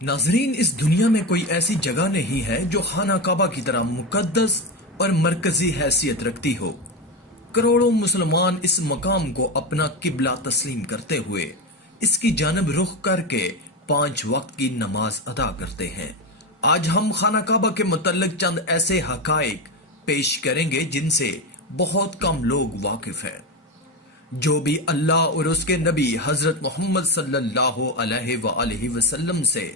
नाजरीन, इस दुनिया में कोई ऐसी जगह नहीं है जो खाना काबा की तरह मुकद्दस और मरकजी हैसियत रखती हो। करोड़ों मुसलमान इस मकाम को अपना किबला तस्लीम करते हुए इसकी जानब रुख करके 5 वक्त की नमाज अदा करते हैं। आज हम खाना काबा के मुतल्लिक चंद ऐसे हकाइक पेश करेंगे जिनसे बहुत कम लोग वाकिफ हैं। जो भी अल्लाह और उसके नबी हजरत मोहम्मद सल्लल्लाहु अलैहि वसल्लम से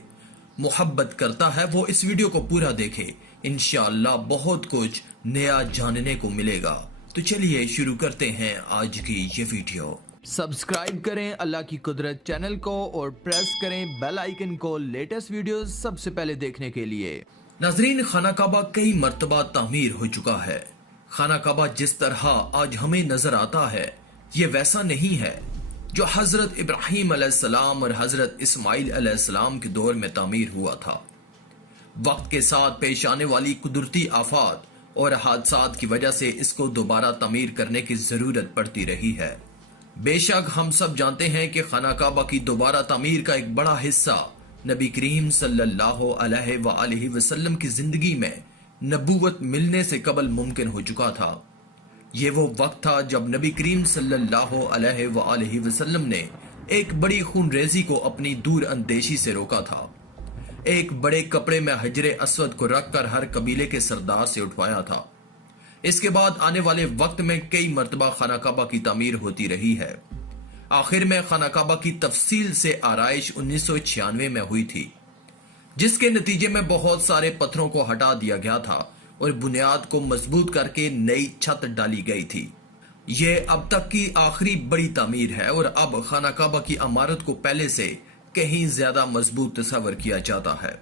मोहब्बत करता है वो इस वीडियो को पूरा देखे। इंशाअल्लाह बहुत कुछ नया जानने को मिलेगा। तो चलिए शुरू करते हैं आज की ये वीडियो। सब्सक्राइब करें अल्लाह की कुदरत चैनल को और प्रेस करें बेल आइकन को लेटेस्ट वीडियोस सबसे पहले देखने के लिए। नाजरीन, खाना काबा कई मर्तबा तामीर हो चुका है। खाना काबा जिस तरह आज हमें नजर आता है ये वैसा नहीं है जो हजरत इब्राहिम अलैहिस्सलाम और हजरत इस्माइल अलैहिस्सलाम के दौर में तामीर हुआ था। वक्त के साथ पेश आने वाली कुदरती आफात और हादसात की वजह से इसको दोबारा तामीर करने की जरूरत पड़ती रही है। बेशक हम सब जानते हैं कि खाना काबा की दोबारा तामीर का एक बड़ा हिस्सा नबी करीम सल्लल्लाहु अलैहि वसल्लम की जिंदगी में नबूवत मिलने से कबल मुमकिन हो चुका था। ये वो वक्त था जब नबी करीम सल्लल्लाहु अलैहि वसल्लम ने एक बड़ी खूनरेजी को अपनी दूर अंदेशी से रोका था। एक बड़े कपड़े में हजरे अस्वद को रखकर हर कबीले के सरदार से उठवाया था। इसके बाद आने वाले वक्त में कई मर्तबा खाना काबा की तामीर होती रही है। आखिर में खाना काबा की तफसील से आराइश 1996 में हुई थी, जिसके नतीजे में बहुत सारे पत्थरों को हटा दिया गया था और बुनियाद को मजबूत करके नई छत डाली गई थी। यह अब तक की आखिरी बड़ी तामीर है और अब खाना काबा की इमारत को पहले से कहीं ज्यादा मजबूत तस्वर किया जाता है।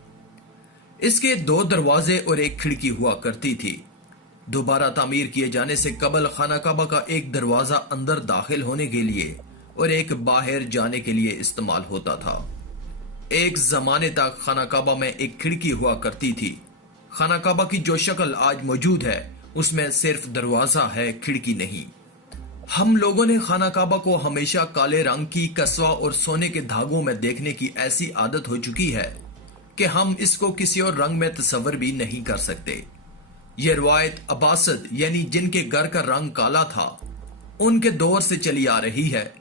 इसके 2 दरवाजे और एक खिड़की हुआ करती थी। दोबारा तामीर किए जाने से कबल खाना काबा का एक दरवाजा अंदर दाखिल होने के लिए और एक बाहर जाने के लिए इस्तेमाल होता था। एक जमाने तक खाना काबा में एक खिड़की हुआ करती थी। खाना काबा की जो शक्ल आज मौजूद है उसमें सिर्फ दरवाजा है, खिड़की नहीं। हम लोगों ने खाना काबा को हमेशा काले रंग की कस्वा और सोने के धागों में देखने की ऐसी आदत हो चुकी है कि हम इसको किसी और रंग में तस्वर भी नहीं कर सकते। यह रवायत अब्बासिद यानी जिनके घर का रंग काला था उनके दौर से चली आ रही है,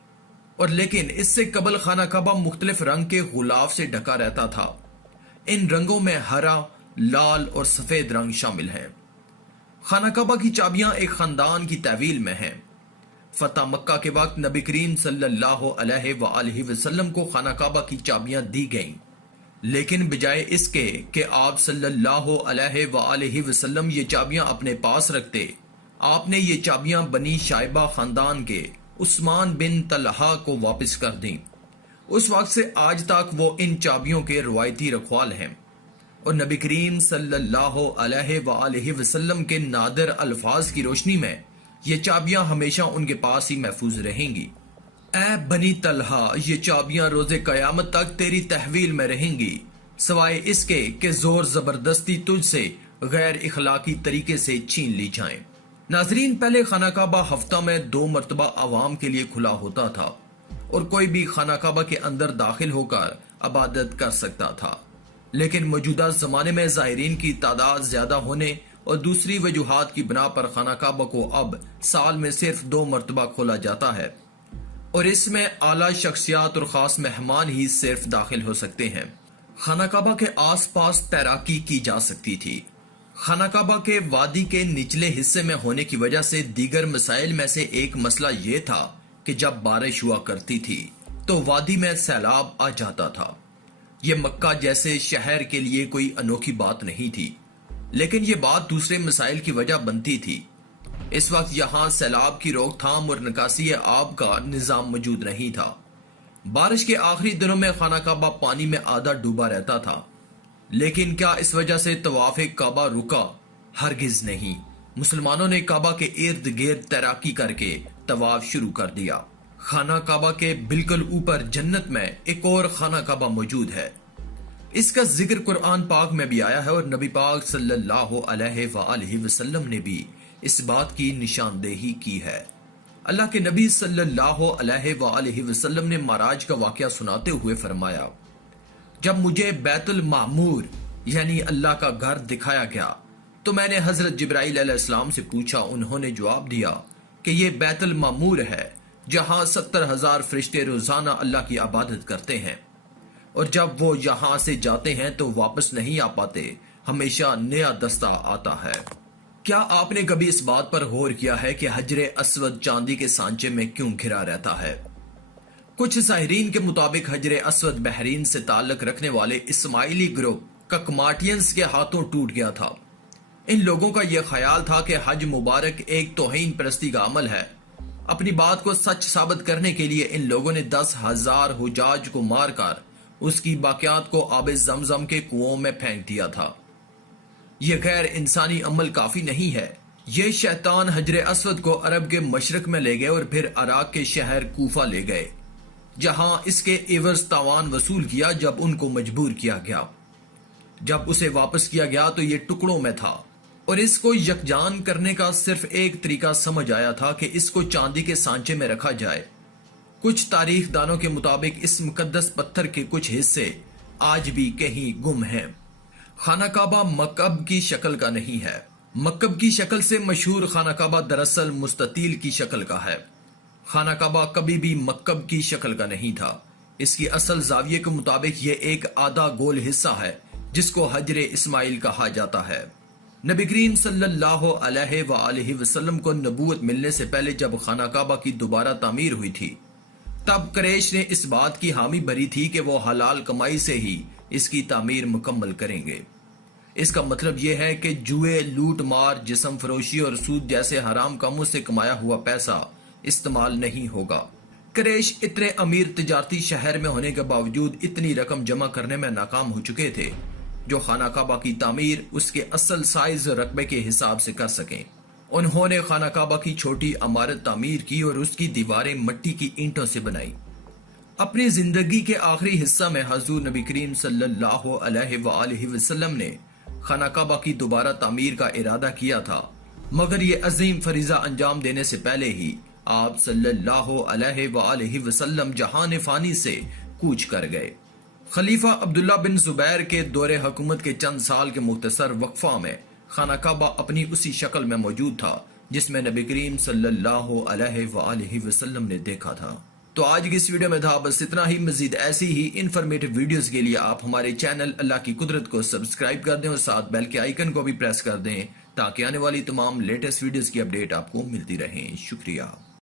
और लेकिन इससे कबल खाना काबा मुख्तलिफ रंग के गुलाफ से ढका रहता था। इन रंगों में हरा, लाल और सफेद रंग शामिल हैं। खाना काबा की चाबियां एक खानदान की तहवील में हैं। फतह मक्का के वक्त नबी करीम सल्लल्लाहु अलैहि वसल्लम को खाना काबा की चाबियां दी गईं, लेकिन बजाय इसके कि आप सल्लल्लाहु अलैहि वसल्लम ये चाबियां अपने पास रखते, आपने ये चाबियां बनी शाइबा खानदान के उस्मान बिन तलहा को वापस कर दी। उस वक्त से आज तक वो इन चाबियों के रवायती रखवाल हैं और नबी करीम सल्लल्लाहु अलैहि वसल्लम के नादिर अल्फाज की रोशनी में ये चाबियां हमेशा उनके पास ही महफूज रहेंगी। ऐ बनी तलहा, ये चाबियां रोजे कयामत तक तेरी तहवील में रहेंगी, सवाए इसके कि जोर जबरदस्ती तुझसे गैर इखलाकी तरीके से छीन ली जाए। नाजरीन, पहले खाना काबा हफ्ता में 2 मरतबा आवाम के लिए खुला होता था और कोई भी खाना काबा के अंदर दाखिल होकर इबादत कर सकता था, लेकिन मौजूदा जमाने में ज़ाहिरीन की तादाद ज्यादा होने और दूसरी वजूहात की बिना पर खाना काबा को अब साल में सिर्फ 2 मरतबा खोला जाता है और इसमें आला शख्सियात और खास मेहमान ही सिर्फ दाखिल हो सकते हैं। खाना काबा के आस पास तैराकी की जा सकती थी। खाना काबा के वादी के निचले हिस्से में होने की वजह से दीगर मसाइल में से एक मसला ये था कि जब बारिश हुआ करती थी तो वादी में सैलाब आ जाता था। ये मक्का जैसे शहर के लिए कोई अनोखी बात नहीं थी, लेकिन ये बात दूसरे मसाइल की वजह बनती थी। इस वक्त यहाँ सैलाब की रोकथाम और निकासी आब का निजाम मौजूद नहीं था। बारिश के आखिरी दिनों में खाना काबा पानी में आधा डूबा रहता था, लेकिन क्या इस वजह से तवाफ काबा रुका? हरगिज नहीं। मुसलमानों ने काबा के इर्द गिर्द तैराकी करके तवाफ शुरू कर दिया। खाना काबा के बिल्कुल ऊपर जन्नत में एक और खाना काबा मौजूद है। इसका जिक्र कुरान पाक में भी आया है और नबी पाक सल्लल्लाहु अलैहि वसल्लम ने भी इस बात की निशानदेही की है। अल्लाह के नबी सल्लल्लाहु अलैहि वसल्लम ने माराज का वाकया सुनाते हुए फरमाया, جب مجھے بیت المعمور یعنی اللہ کا گھر دکھایا گیا تو میں نے حضرت جبرائیل علیہ السلام سے پوچھا. انہوں نے جواب دیا کہ یہ بیت المعمور ہے جہاں 70,000 فرشتے روزانہ اللہ کی عبادت کرتے ہیں، اور جب وہ یہاں سے جاتے ہیں تو واپس نہیں آ پاتے، ہمیشہ نیا دستہ آتا ہے. کیا آپ نے کبھی اس بات پر غور کیا ہے کہ حجر اسود چاندی کے سانچے میں کیوں گھرا رہتا ہے؟ کچھ ساحرین کے مطابق حجر اسود بحرین سے تعلق رکھنے والے اسماعیلی گروپ ککماٹینز کے ہاتھوں ٹوٹ گیا تھا. ان لوگوں کا یہ خیال تھا کہ حج مبارک ایک توہین پرستی کا عمل ہے. اپنی بات کو سچ ثابت کرنے کے لیے ان لوگوں نے 10,000 حجاج کو مار کر اس کی باقیات کو آب زمزم کے کنووں میں پھینک دیا تھا. یہ غیر انسانی عمل کافی نہیں ہے. یہ شیطان حجر اسود کو عرب کے مشرق میں لے گئے اور پھر عراق کے شہر کوفہ لے گئے، جہاں اس کے عوض تاوان وصول کیا جب ان کو مجبور کیا گیا. جب اسے واپس کیا گیا تو یہ ٹکڑوں میں تھا، اور اس کو یکجان کرنے کا صرف ایک طریقہ سمجھ آیا تھا کہ اس کو چاندی کے سانچے میں رکھا جائے. کچھ تاریخ دانوں کے مطابق اس مقدس پتھر کے کچھ حصے آج بھی کہیں گم ہیں. خانہ کعبہ مکعب کی شکل کا نہیں ہے. مکعب کی شکل سے مشہور خانہ کعبہ دراصل مستطیل کی شکل کا ہے. خانہ کعبہ کبھی بھی مکعب کی شکل کا نہیں تھا. اس کی اصل زاویے کے مطابق یہ ایک آدھا گول حصہ ہے جس کو حجر اسماعیل کہا جاتا ہے. نبی کریم صلی اللہ علیہ وآلہ وسلم کو نبوت ملنے سے پہلے جب خانہ کعبہ کی دوبارہ تعمیر ہوئی تھی تب قریش نے اس بات کی حامی بھری تھی کہ وہ حلال کمائی سے ہی اس کی تعمیر مکمل کریں گے. اس کا مطلب یہ ہے کہ جوئے، لوٹ مار، جسم فروشی اور سود جیسے حرام کاموں سے کمایا ہوا پیسہ استعمال نہیں ہوگا. قریش اتنے امیر تجارتی شہر میں ہونے کے باوجود اتنی رقم جمع کرنے میں ناکام ہو چکے تھے جو خانہ کعبہ کی تعمیر اس کے اصل سائز اور رقبے کے حساب سے کر سکیں. انہوں نے خانہ کعبہ کی چھوٹی عمارت تعمیر کی اور اس کی دیواریں مٹی کی اینٹوں سے بنائی. اپنی زندگی کے آخری حصہ میں حضور نبی کریم صلی اللہ علیہ وآلہ وسلم نے خانہ کعبہ کی دوبارہ تعمیر کا ارادہ کیا تھا، مگر یہ عظیم فریضہ انجام دینے سے پہلے ہی آپ صلی اللہ علیہ وآلہ وسلم جہان فانی سے کوچ کر گئے. خلیفہ عبداللہ بن زبیر کے دور حکومت کے چند سال کے مختصر وقفہ میں خانہ کعبہ اپنی اسی شکل میں موجود تھا جس میں نبی کریم صلی اللہ علیہ وآلہ وسلم نے دیکھا تھا. تو آج کی اس ویڈیو میں تھا بس اتنا ہی. مزید ایسی ہی انفارمیٹیو ویڈیوز کے لیے آپ ہمارے چینل اللہ کی قدرت کو سبسکرائب کر دیں اور ساتھ بیل کے آئیکن کو بھی پریس کر دیں تاکہ آنے والی تمام لیٹسٹ ویڈیوز کی اپڈیٹ آپ کو ملتی رہیں. شکریہ.